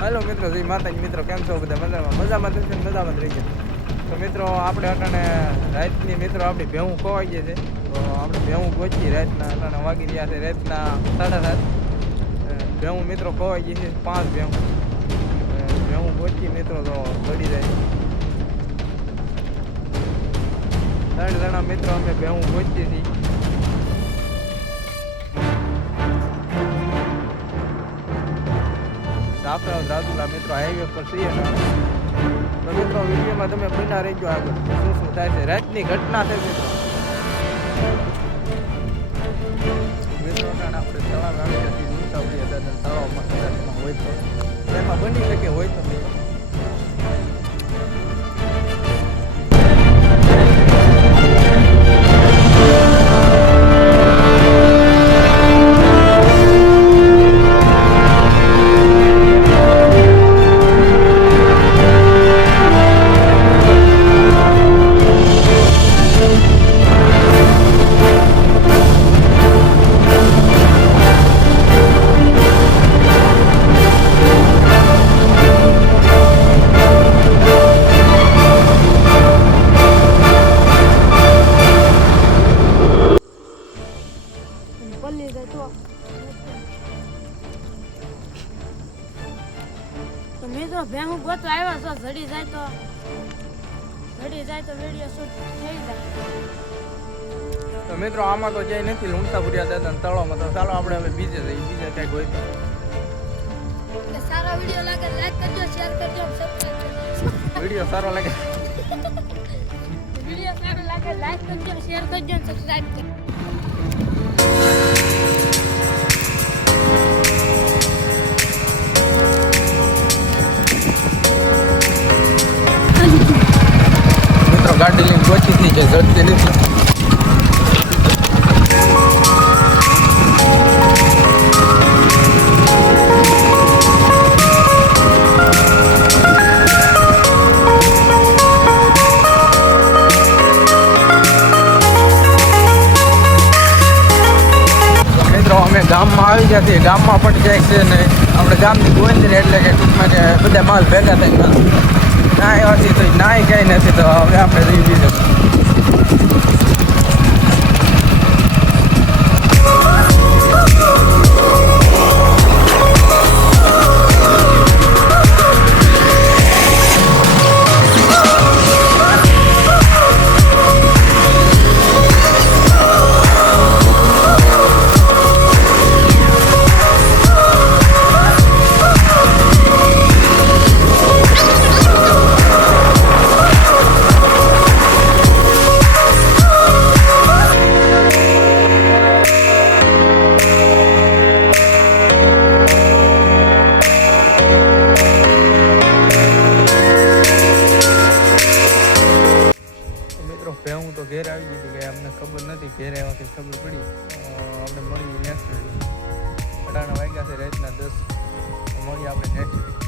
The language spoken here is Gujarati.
હેલો મિત્રો, જય માતાજી મિત્રો, કેમ છો બધા? મજામાં થશે ને મજામાં જ રહી ગયા. તો મિત્રો આપણે અટાણે રાતની મિત્રો આપણી ભેહું ખોવાઈ ગઈ છે. તો આપણે ભેહું ગોચી રાતના અટાણે વાગી રહ્યા છે રાતના 7:30. ભેહું મિત્રો ખોવાઈ ગઈ છે, 5 ભેહું ગોચી મિત્રો તો ગળી જાય. 3 જણા મિત્રો અમે ભેહું ગોચી હતી. આપણે રાજુલા મિત્રો હાઈવે પર છીએ. તો મિત્રો વિડીયોમાં તમે બના રહેજો આગળ શું થાય છે. રાતની ઘટના છે મિત્રો. આપણે તળાવ આવી જતી ઉતાવળી દાદા તળાવમાં કદાચ હોય તો એમાં બની શકે હોય તો મિત્રો. તો મિત્રો ભેહું ગોતો આવ્યા છો, જડી જાય તો વિડીયો શૂટ થઈ જાય. તો મિત્રો આમાં તો જઈ નથી લુણસાપુરિયા દાદા તળાવમાં. તો ચાલો આપણે હવે બીજે ક્યાંક હોય તો. સારો વિડીયો લાગે લાઈક કરજો, શેર કરજો, સબસ્ક્રાઇબ કરજો. વિડીયો સારો લાગે લાઈક કરજો, શેર કરજો, સબસ્ક્રાઇબ કરજો. મિત્રો ગાડી લઈને પહોંચી થઈ જાય, ઝડપી નથી. મિત્રો અમે ગામમાં આવી ગયા છીએ. ગામમાં પણ ક્યાંક છે ને આપણે ગામની ગોવિંદરી એટલે કે ટૂંકમાં કે બધા માલ ભેગા થઈને નાય હતી તો નાય કંઈ નથી. તો હવે આપણે રહી દીધું. ભેહું તો ઘેર આવી ગઈ હતી કે અમને ખબર નથી. ઘેર આવ્યાથી ખબર પડી. આપણે મળીએ નેક્સ્ટ. 18 વાગ્યા છે રાતના 10. મળીએ આપણે નેક્સ્ટ.